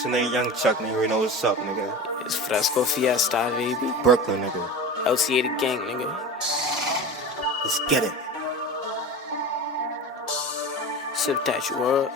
It's your name Young Chuck, nigga. You know what's up, nigga. It's Fresco Fiesta, baby. Brooklyn, nigga. LTA the gang, nigga. Let's get it. Sip that, you heard?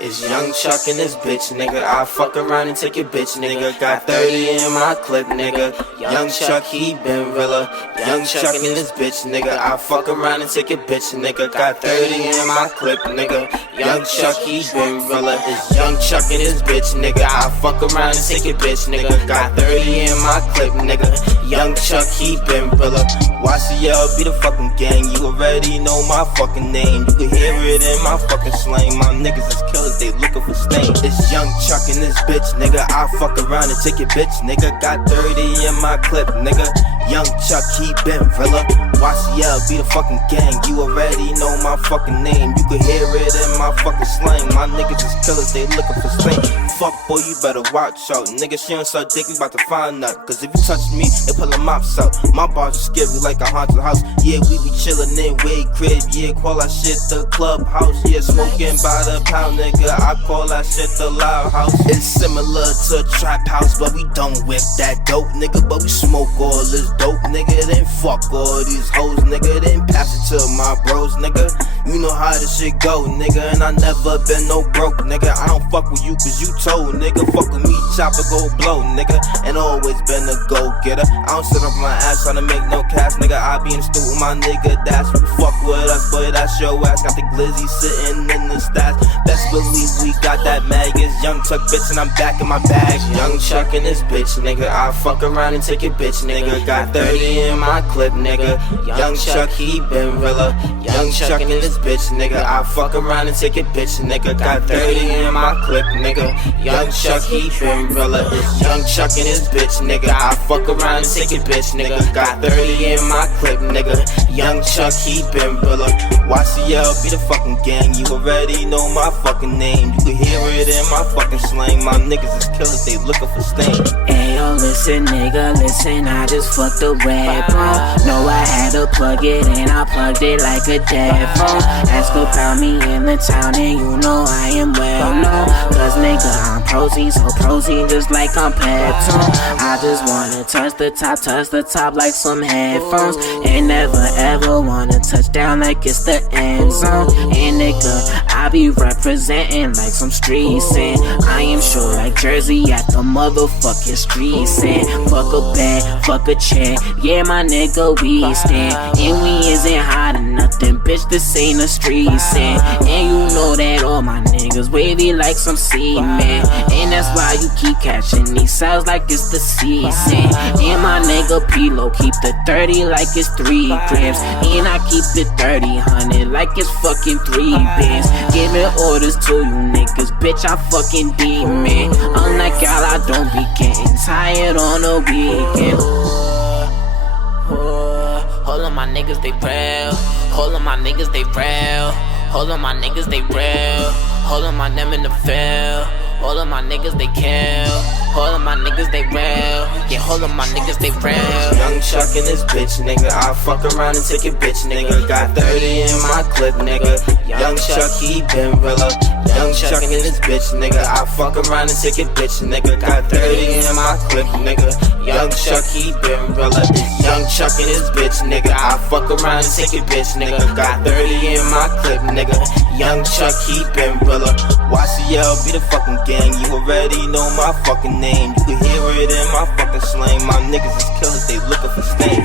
It's Young Chuck and this bitch, nigga. I fuck around and take your bitch, nigga. Got 30 in my clip, nigga. Young Chuck, he been realer. Young Chuck and this bitch, nigga. I fuck around and take your bitch, nigga. Got 30 in my clip, nigga. Young Chuck, he been realer. It's Young Chuck and this bitch, nigga. I fuck around and take your bitch, nigga. Got 30 in my clip, nigga. Young Chuck, he been realer. YCL be the fucking gang. You already know my fucking name. You can hear it in my fucking slang. My niggas is killers. They looking for stain. It's Young Chuck and this bitch, nigga. I fuck around and take your bitch, nigga. Got 30 in my clip, nigga. Young Chuck, he been realer. YCL be the fucking gang. You already know my fucking name. You can hear it in my fucking slang. My niggas is killers, they looking for stain. Fuck boy, you better watch out. Nigga, she don't suck dick, we bout to find out. Cause if you touch me, they pull the mops out. My bars are scary like a haunted house. Yeah, we be chillin' in Wade crib. Yeah, call that shit the clubhouse. Yeah, smoking by the pound, nigga. I call that shit the loud house. It's similar to a trap house, but we don't whip that dope, nigga. But we smoke all this dope, nigga. Then fuck all these hoes, nigga. Then pass it to my bros, nigga. You know how this shit go, nigga. And I never been no broke, nigga. I don't fuck with you cause you told, nigga. Fuck with me, chopper go blow, nigga. And always been a go-getter. I don't sit up my ass trying to make no cash, nigga. I be in the stool with my nigga. That's you fuck with us, boy. That's your ass. Got the glizzy sitting in the stats. Best believe we got that mag. It's Young Chuck, bitch, and I'm back in my bag. Young Chuck and this bitch, nigga. I fuck around and take your bitch, nigga. Got 30 in my clip, nigga. Young Chuck, he been realer. Young Chuck and this bitch, nigga. I fuck around and take your bitch, nigga. Got 30 in my clip, nigga. Young Chuck, he been realer. It's Young Chuck and this bitch, nigga. I fuck around and take your bitch, nigga. Got 30 in my clip, nigga. Young Chuck, he been realer. YCL be the fucking gang. You already know my fucking name. You can hear it in my fucking slang. My niggas is killers, they looking for stain. Ayo, listen, nigga, listen, I just fucked the red phone. No, I had to plug it in, I plugged it like a dead phone. Ask about me in the town and you know I am well known. Cause nigga, I'm prosy, so prosy just like I'm Peptone. I just wanna touch the top like some headphones. And never ever wanna touch down like it's the end zone. And nigga, I be representing like some streets, and I am sure like Jersey at the motherfucking streets. And fuck a bag, fuck a check, yeah my nigga we stand. And we isn't hiding nothing, bitch, this ain't the streets. And you know that all my niggas wavy like some cement. And that's why you keep catching these sounds like it's the season. And my nigga P-Lo keep the 30 like it's 3 grams. And I keep it 30-100 like it's fucking 3 bands. Giving orders to you niggas, bitch, I fucking demon. Unlike y'all, I don't be getting tired on the weekend. Hold on, my niggas, they real. Hold on, my niggas, they real. Hold on, my niggas, they real. Hold on, my them in the field. Hold on, my niggas, they kill. Hold on, my niggas, they real. Yeah, hold on, my niggas, they real. Young Chuck and this bitch, nigga. I fuck around and take your bitch, nigga. Got 30 in my clip, nigga. Young Chuck, he been realer. Young Chuck and this bitch, nigga. I fuck around and take your bitch, nigga. Got 30 in my clip, nigga. Young Chuck, he been realer. Young Chuck and this bitch, nigga. I fuck around and take your bitch, nigga. Got 30 in my clip, nigga. Young Chuck, he been realer. YCL be the fucking gang. You already know my fucking name. You can hear it in my fucking slang. My niggas is killers, they looking for stain.